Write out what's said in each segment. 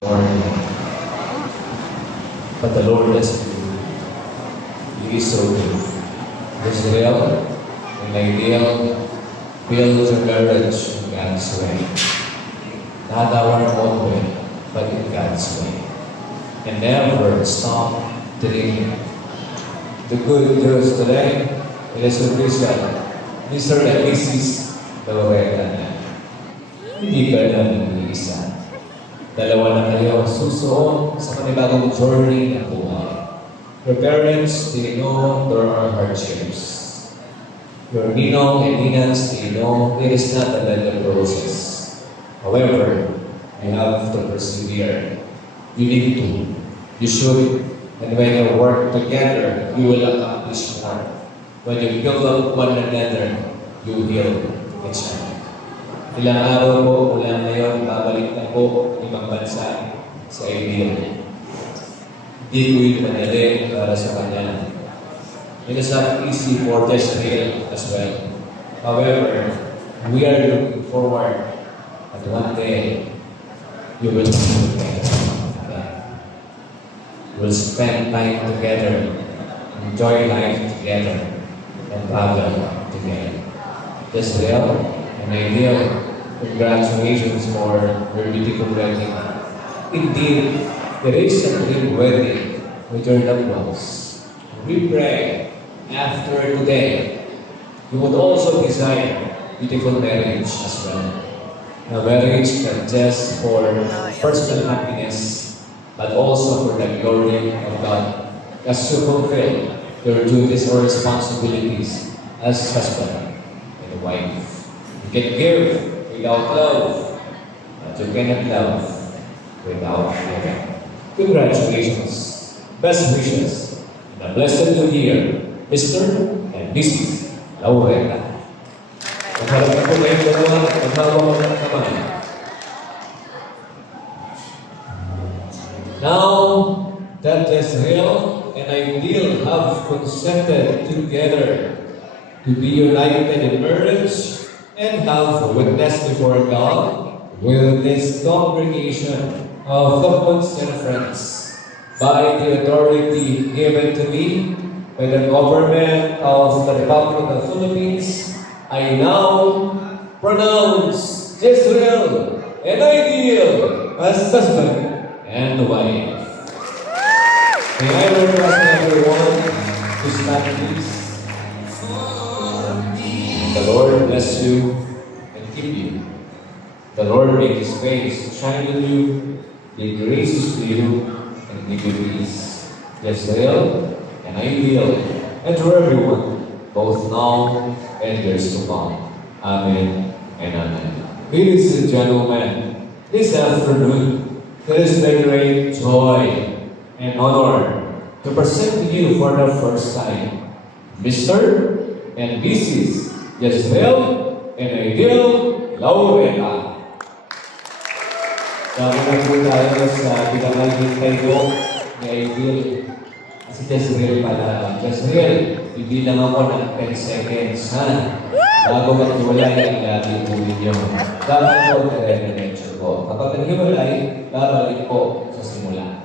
morning. But the Lord is good. He is so good. Israel, an ideal, build your courage in God's way. Not our own way, but in God's way. And never stop dreaming. The good news today, it is a Christian. Mr. and Mrs. Loretta na. Hindi ka na nag-iisa. Dalawa na kayo susuot sa panibagong journey ng buhay. Your parents, they know there are hardships. Your ninong and ninans, they know it is not a linear process. However, you have to persevere. You need to. You should. And when you work together, you will accomplish more. When you build up one another, you heal each other. Ilang araw po mula ngayon, babalik na po ibang bansa sa ideal. Hindi ko yung manali para sa kanya. It is not easy for Israel as well. However, we are looking forward that one day you will see together. We'll spend time together, enjoy life together, and travel together. Israel, an ideal. Congratulations for your beautiful wedding. Indeed, there is a dream wedding with your loved ones. We pray after today, you would also desire beautiful marriage as well. A marriage not just for personal happiness, but also for the glory of God, as you fulfill your duties or responsibilities as husband and wife. You can give without love, but you cannot love without giving. Congratulations, best wishes, and a blessed new year, Mr. and Mrs. Loretta. Magharap na po kayong dalawa, maghawa ka ng kamay. Now that Israel and Ideal have consented together to be united in marriage and have witnessed before God with this congregation of couples and friends by the authority given to me by the government of the Republic of the Philippines, I now pronounce Israel and Ideal as husband and wife. May I request everyone to stand please. The Lord bless you and keep you. The Lord make His face to shine on you, be gracious to you, and give you peace. Israel and Ideal, and to everyone, both now and years to come. Amen and amen. Ladies and gentlemen, this afternoon, there is a great joy and honor to present to you for the first time, Mr. and Mrs. Israel and Ideal Loretta. Dami na po tayo sa pinakahintay ko ni Ideal. Si Israel pala. Israel, ibilang ako ng 10 seconds, ha? Bago maghiwalay ang labi po ninyo. Dapat po dire-diretso po. Kapag naghiwalay, babalik po sa simula.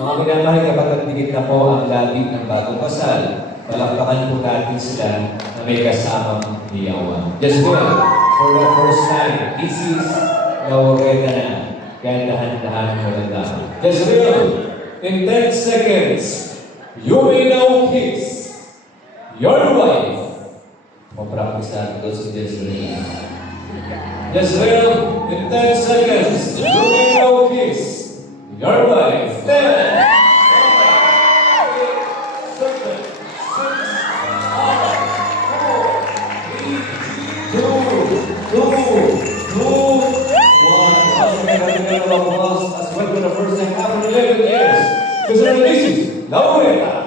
Mga minamahal, kapag nagdigit na po ang labi ng bagong kasal, palakpakan po natin sila na may kasamang liyawan. Israel, for the first time, this is Loretta na. Kaya dahan-dahan mo lang dapat. Israel, in 10 seconds, you may now kiss your wife. Mag-practice natin doon si Israel. Israel, in 10 seconds, you may now kiss your wife. 10, 9, 8, 7, 6, 5, 4, 3, 2, 1. Also, may natin ng mga as well for the first time after 11 years. Mr. and Mrs. Loretta.